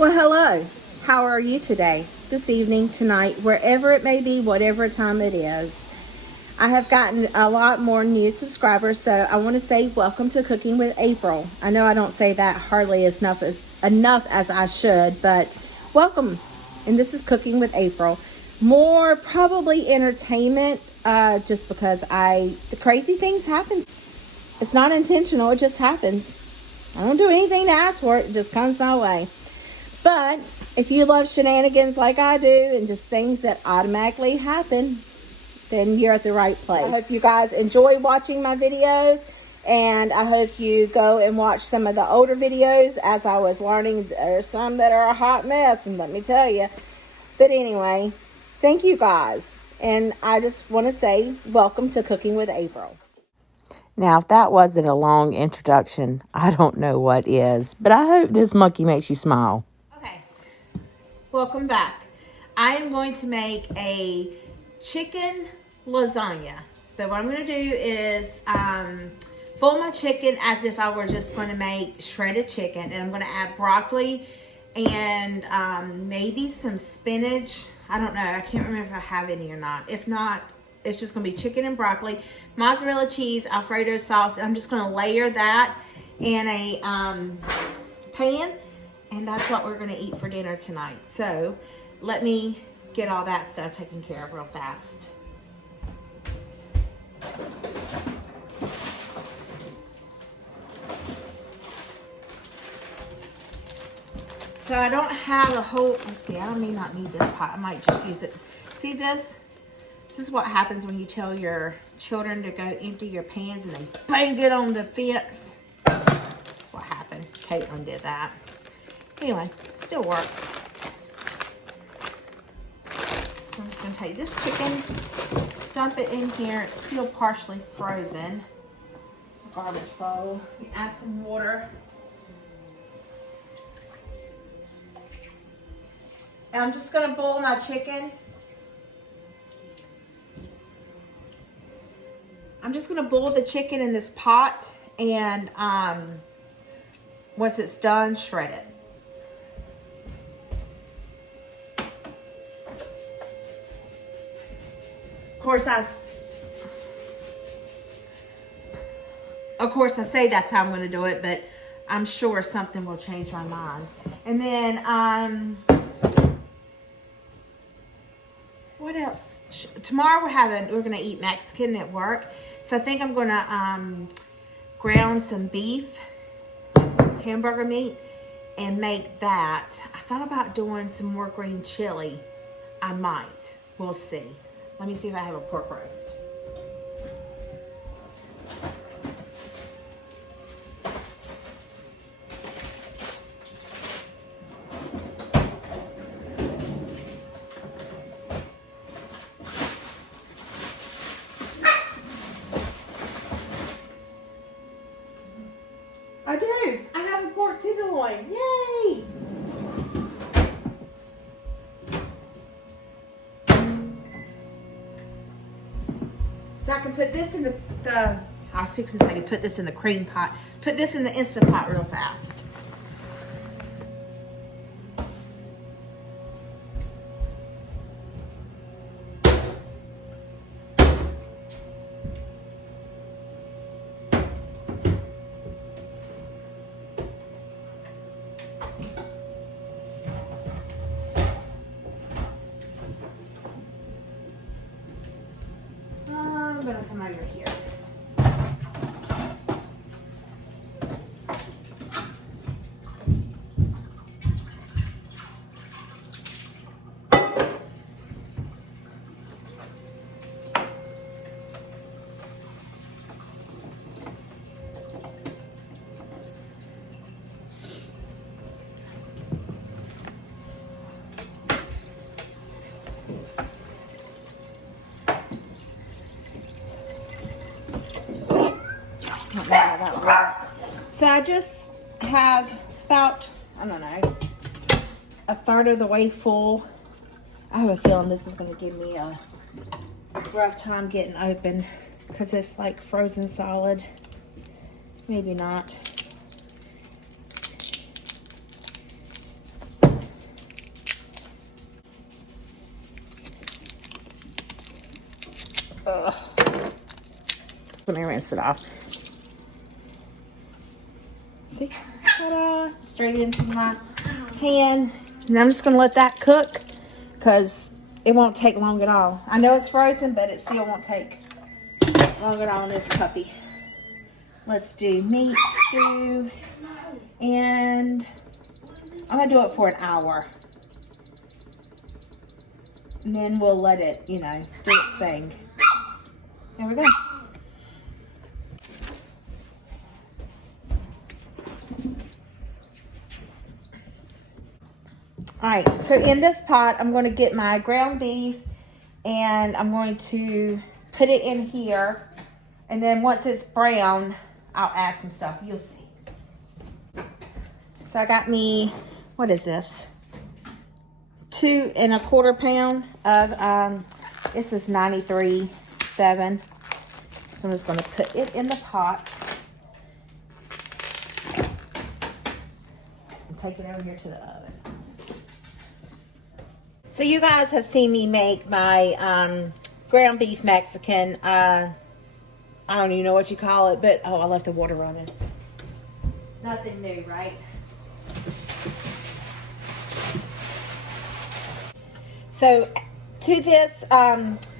Well, hello. How are you today, this evening, tonight, wherever it may be, whatever time it is? I have gotten a lot more new subscribers, so I want to say welcome to Cooking with April. I know I don't say that hardly enough as I should, but welcome. And this is Cooking with April. More probably entertainment, just because the crazy things happen. It's not intentional, it just happens. I don't do anything to ask for it, it just comes my way. But if you love shenanigans like I do and just things that automatically happen, then you're at the right place. I hope you guys enjoy watching my videos, and I hope you go and watch some of the older videos. As I was learning, there's some that are a hot mess, and let me tell you. But anyway, thank you guys. And I just want to say welcome to Cooking with April. Now, if that wasn't a long introduction, I don't know what is. But I hope this monkey makes you smile. Okay, welcome back. I am going to make a chicken lasagna. But what I'm going to do is boil my chicken as if I were just going to make shredded chicken. And I'm going to add broccoli and maybe some spinach. I don't know. I can't remember if I have any or not. If not, it's just going to be chicken and broccoli, mozzarella cheese, Alfredo sauce. And I'm just going to layer that in a pan. And that's what we're going to eat for dinner tonight. So let me get all that stuff taken care of real fast. So I don't have a whole, let's see, I may not need this pot. I might just use it. See this? This is what happens when you tell your children to go empty your pans and they bang it on the fence. That's what happened. Caitlin did that. Anyway, still works. So I'm just going to take this chicken, dump it in here. It's still partially frozen. Garbage bowl. Add some water. And I'm just going to boil my chicken. I'm just going to boil the chicken in this pot, and once it's done, shred it. Of course I say that's how I'm going to do it, but I'm sure something will change my mind. And then what else? Tomorrow we're going to eat Mexican at work. So I think I'm going to ground some beef, hamburger meat, and make that. I thought about doing some more green chili. I might. We'll see. Let me see if I have a pork roast. I do. I have a pork tenderloin. Yay! So I can put this in I was fixing to say I can put this in the cream pot. Put this in the Instant Pot real fast. I'm gonna come over here. So I just have about, I don't know, a third of the way full. I have a feeling this is going to give me a rough time getting open because it's like frozen solid. Maybe not. Ugh. Let me rinse it off. See? Ta-da! Straight into my pan. And I'm just going to let that cook because it won't take long at all. I know it's frozen, but it still won't take long at all in this puppy. Let's do meat stew. And I'm going to do it for an hour. And then we'll let it, you know, do its thing. There we go. Alright, so in this pot, I'm going to get my ground beef and I'm going to put it in here. And then once it's brown, I'll add some stuff. You'll see. So I got me, what is this? 2 1/4 pound of, this is 93.7. So I'm just going to put it in the pot. And take it over here to the oven. So you guys have seen me make my ground beef Mexican. I don't even know what you call it, but, oh, I left the water running. Nothing new, right? So to this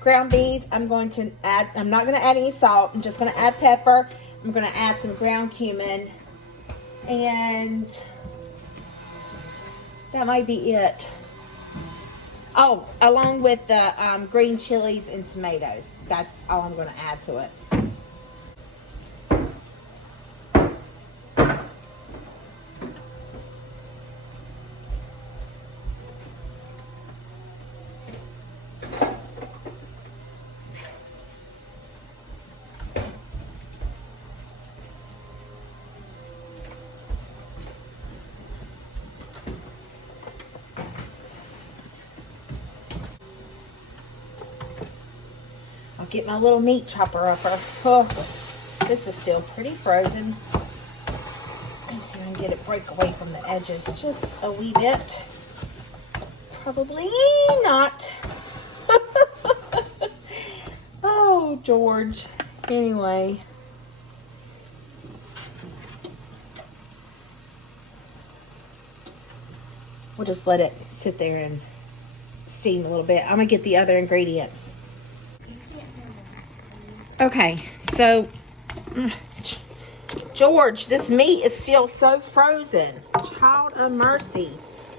ground beef, I'm going to add, I'm not going to add any salt. I'm just going to add pepper. I'm going to add some ground cumin. And that might be it. Oh, along with the green chilies and tomatoes. That's all I'm going to add to it. I'll get my little meat chopper upper. Oh, this is still pretty frozen. Let's see if I can get it break away from the edges just a wee bit. Probably not. Oh, George. Anyway. We'll just let it sit there and steam a little bit. I'm going to get the other ingredients. Okay, so, George, this meat is still so frozen. Child of mercy.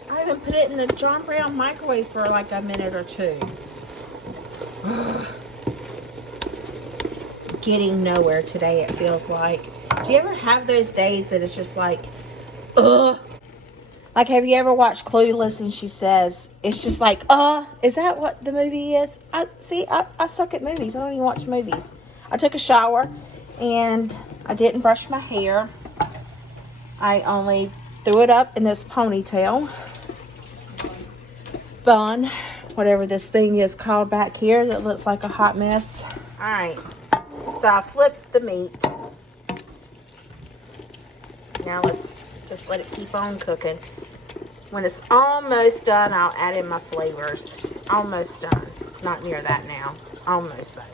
I haven't put it in the John Brown microwave for like a minute or two. Getting nowhere today, it feels like. Do you ever have those days that it's just like, ugh? Like, have you ever watched Clueless and she says, it's just like, is that what the movie is? I suck at movies. I don't even watch movies. I took a shower and I didn't brush my hair. I only threw it up in this ponytail bun, whatever this thing is called back here that looks like a hot mess. All right, so I flipped the meat. Now let's just let it keep on cooking. When it's almost done, I'll add in my flavors. Almost done. It's not near that now. Almost done.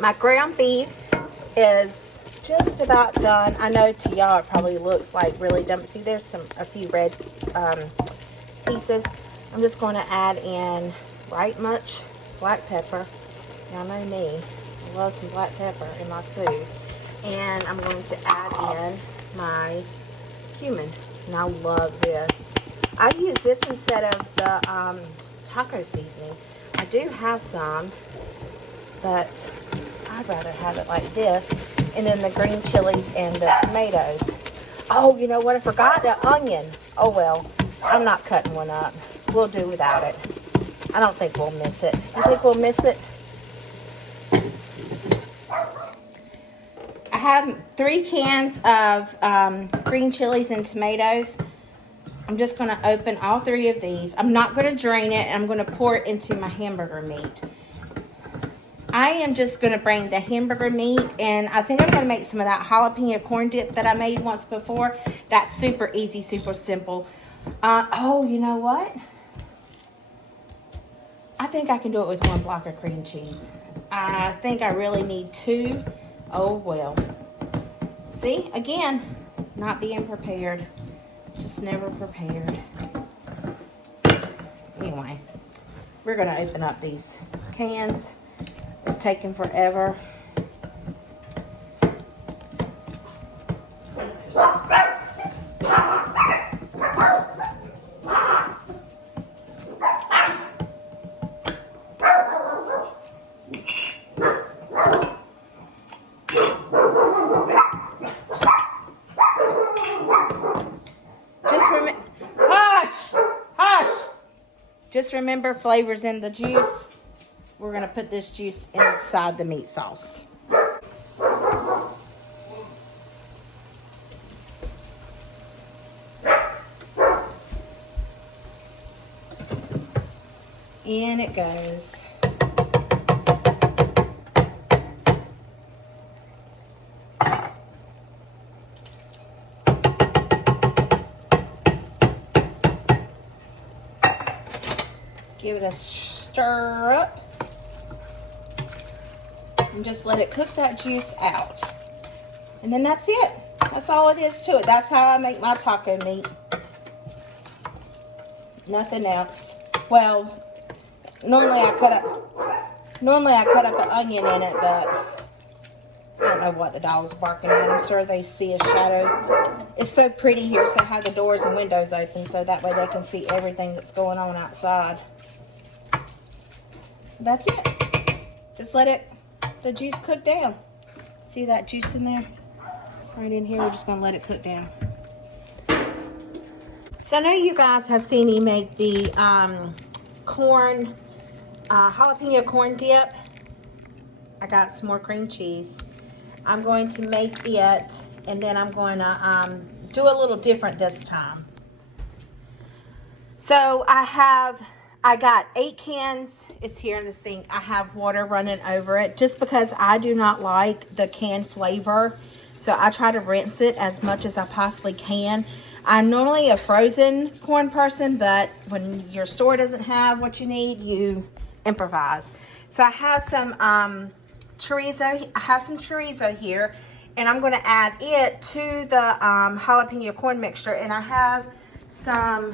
My ground beef is just about done. I know to y'all it probably looks like really dumb. See, there's a few red pieces. I'm just going to add in right much black pepper. Y'all know me. I love some black pepper in my food. And I'm going to add in my cumin. And I love this. I use this instead of the taco seasoning. I do have some, but I'd rather have it like this. And then the green chilies and the tomatoes. Oh, you know what? I forgot the onion. Oh, well. I'm not cutting one up. We'll do without it. I don't think we'll miss it. You think we'll miss it? I have 3 cans of green chilies and tomatoes. I'm just going to open all 3 of these. I'm not going to drain it. I'm going to pour it into my hamburger meat. I am just going to bring the hamburger meat, and I think I'm going to make some of that jalapeno corn dip that I made once before. That's super easy, super simple. Oh, you know what? I think I can do it with 1 block of cream cheese. I think I really need 2. Oh, well. See, again, not being prepared. Just never prepared. Anyway, we're going to open up these cans. It's taking forever. Just remember, flavors in the juice. We're going to put this juice inside the meat sauce. In it goes. Give it a stir up and just let it cook that juice out. And then that's it. That's all it is to it. That's how I make my taco meat. Nothing else. Well, normally I cut up an onion in it, but I don't know what the dog's barking at. I'm sure they see a shadow. It's so pretty here, so I have the doors and windows open so that way they can see everything that's going on outside. That's it. Just let the juice cook down. See that juice in there? Right in here, we're just gonna let it cook down. So I know you guys have seen me make the jalapeno corn dip. I got some more cream cheese. I'm going to make it, and then I'm going to do a little different this time. So I got 8 cans. It's here in the sink. I have water running over it just because I do not like the canned flavor. So I try to rinse it as much as I possibly can. I'm normally a frozen corn person, but when your store doesn't have what you need, you improvise. So I have some chorizo. I have some chorizo here, and I'm going to add it to the jalapeno corn mixture. And I have some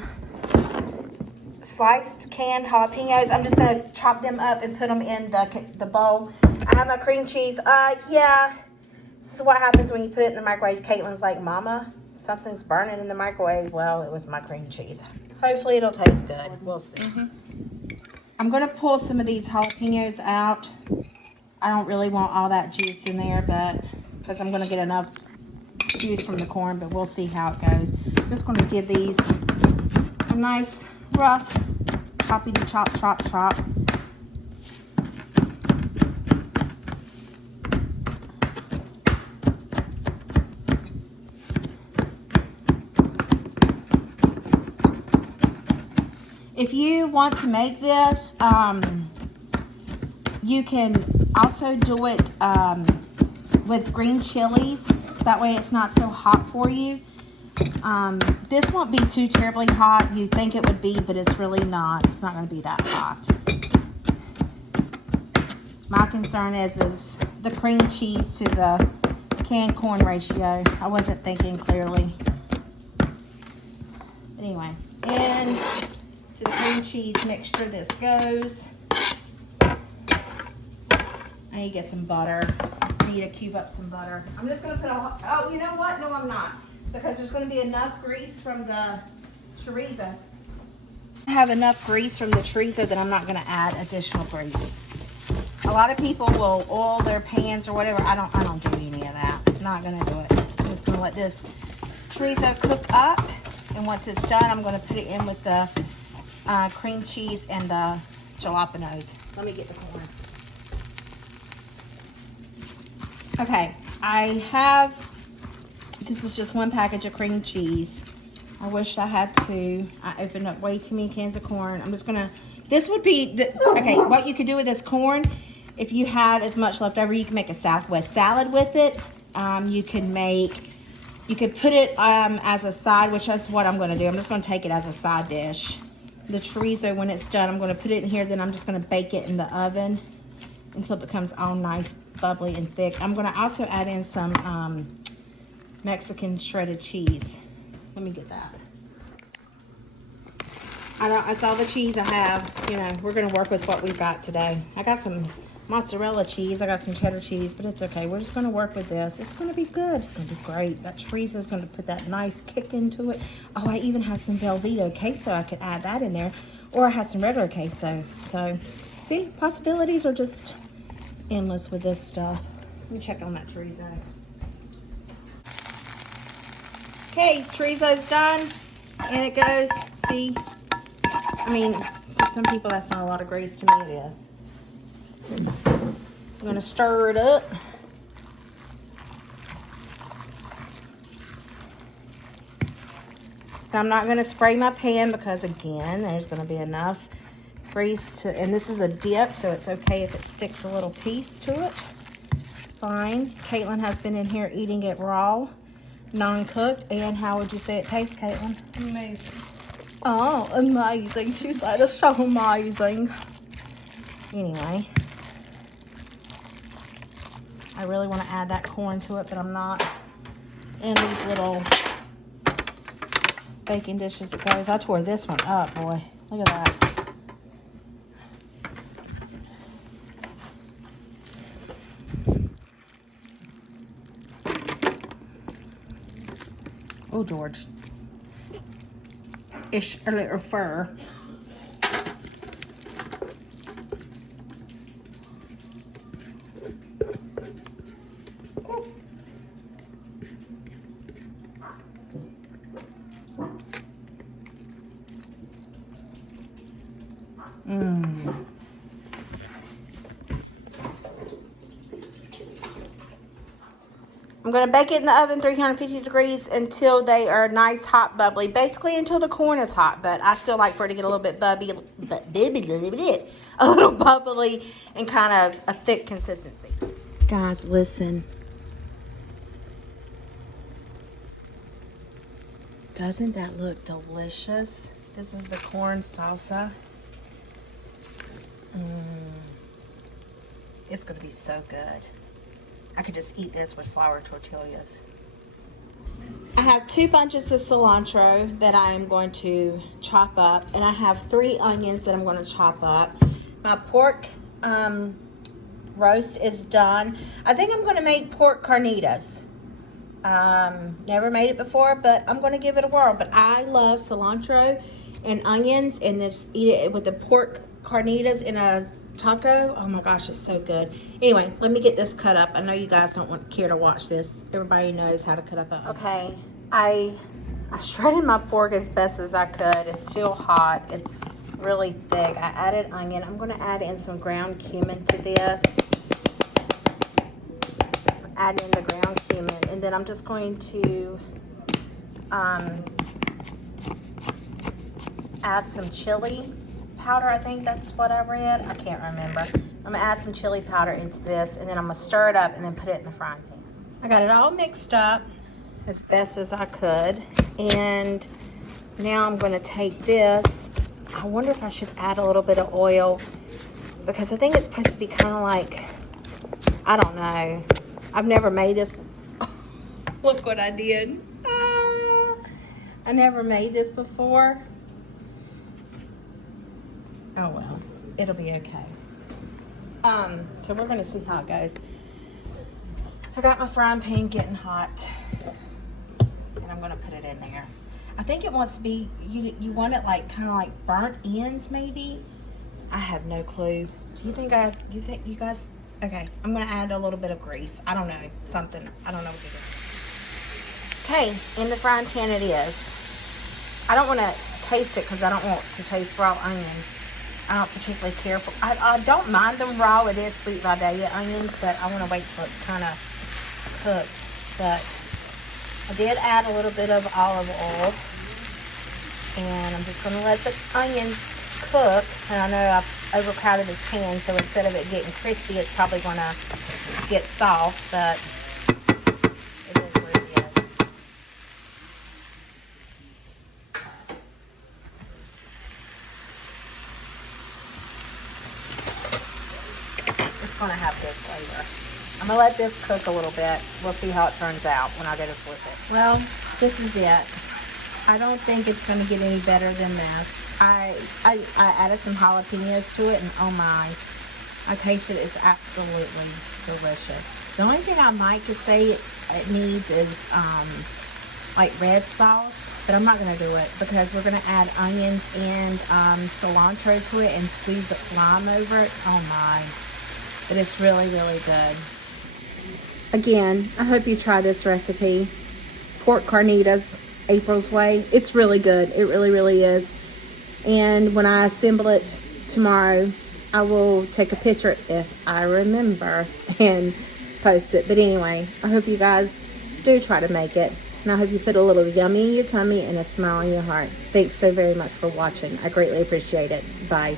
sliced canned jalapenos. I'm just going to chop them up and put them in the bowl. I have my cream cheese. Yeah, this is what happens when you put it in the microwave. Caitlin's like, Mama, something's burning in the microwave. Well, it was my cream cheese. Hopefully it'll taste good. We'll see. I'm going to pull some of these jalapenos out. I don't really want all that juice in there, but because I'm going to get enough juice from the corn, but we'll see how it goes. I'm just going to give these a nice rough choppity chop, chop, chop. If you want to make this, you can also do it with green chilies. That way it's not so hot for you. This won't be too terribly hot. You think it would be, but it's really not. It's not going to be that hot. My concern is the cream cheese to the canned corn ratio. I wasn't thinking clearly. Anyway, and to the cream cheese mixture this goes. I need to get some butter. I need to cube up some butter. I'm just going to put oh, you know what? No, I'm not. Because there's going to be enough grease from the chorizo. I have enough grease from the chorizo that I'm not going to add additional grease. A lot of people will oil their pans or whatever. I don't do any of that. I'm not going to do it. I'm just going to let this chorizo cook up. And once it's done, I'm going to put it in with the cream cheese and the jalapenos. Let me get the corn. Okay, this is just one package of cream cheese. I wish I had 2. I opened up way too many cans of corn. I'm just gonna, this would be, okay, what you could do with this corn, if you had as much left over, you can make a Southwest salad with it. You could put it as a side, which is what I'm gonna do. I'm just gonna take it as a side dish. The chorizo, when it's done, I'm gonna put it in here, then I'm just gonna bake it in the oven. until it becomes all nice, bubbly, and thick. I'm going to also add in some Mexican shredded cheese. Let me get that. That's all the cheese I have. You know, we're going to work with what we've got today. I got some mozzarella cheese. I got some cheddar cheese, but it's okay. We're just going to work with this. It's going to be good. It's going to be great. That chorizo is going to put that nice kick into it. Oh, I even have some Velveeta queso. I could add that in there. Or I have some regular queso. So, see, possibilities are just endless with this stuff. Let me check on that chorizo. Okay, chorizo's done. And it goes, see, I mean, to some people that's not a lot of grease. To me it is. I'm going to stir it up. I'm not going to spray my pan because, again, there's going to be enough grease to, and this is a dip, so it's okay if it sticks a little piece to it. It's fine. Caitlin has been in here eating it raw, non-cooked. And how would you say it tastes, Caitlin? Amazing. Oh, amazing. She said it's so amazing. Anyway. I really want to add that corn to it, but I'm not. And these little baking dishes it goes. I tore this one up, boy. Look at that. Oh, George. Ish a little fur. I'm going to bake it in the oven 350 degrees until they are nice, hot, bubbly. Basically until the corn is hot, but I still like for it to get a little bit a little bubbly and kind of a thick consistency. Guys, listen. Doesn't that look delicious? This is the corn salsa. It's going to be so good. I could just eat this with flour tortillas. I have 2 bunches of cilantro that I am going to chop up, and I have 3 onions that I'm going to chop up. My pork roast is done. I think I'm going to make pork carnitas. Never made it before, but I'm going to give it a whirl. But I love cilantro and onions, and just eat it with the pork carnitas in a taco. Oh my gosh, it's so good. Anyway, let me get this cut up. I know you guys don't care to watch this. Everybody knows how to cut up a... Okay, I shredded my pork as best as I could. It's still hot. It's really thick. I added onion. I'm going to add in some ground cumin to this. Add in the ground cumin, and then I'm just going to add some chili powder. I think that's what I read. I can't remember. I'm gonna add some chili powder into this, and then I'm gonna stir it up and then put it in the frying pan. I got it all mixed up as best as I could, and now I'm gonna take this. I wonder if I should add a little bit of oil, because I think it's supposed to be kind of like, I don't know. I've never made this. Look what I did. I never made this before. Oh well, it'll be okay. So we're gonna see how it goes. I got my frying pan getting hot, and I'm gonna put it in there. I think it wants to be, you want it like kind of like burnt ends maybe. I have no clue. Do you think you guys? Okay, I'm gonna add a little bit of grease. I don't know, something. I don't know what to do. Okay, in the frying pan it is. I don't want to taste it because I don't want to taste raw onions. I don't particularly care for. I don't mind them raw. It is sweet Vidalia onions, but I want to wait till it's kind of cooked. But I did add a little bit of olive oil, and I'm just going to let the onions cook. And I know I've overcrowded this pan, so instead of it getting crispy, it's probably going to get soft. But it is what it is. going to have good flavor. I'm going to let this cook a little bit. We'll see how it turns out when I go to flip it. Well, this is it. I don't think it's going to get any better than this. I added some jalapeños to it, and oh my, I taste it. It's absolutely delicious. The only thing I might could say it needs is like red sauce, but I'm not going to do it because we're going to add onions and cilantro to it and squeeze the lime over it. Oh my, but it's really, really good. Again, I hope you try this recipe. Pork carnitas, April's Way. It's really good. It really, really is. And when I assemble it tomorrow, I will take a picture if I remember and post it. But anyway, I hope you guys do try to make it. And I hope you put a little yummy in your tummy and a smile in your heart. Thanks so very much for watching. I greatly appreciate it. Bye.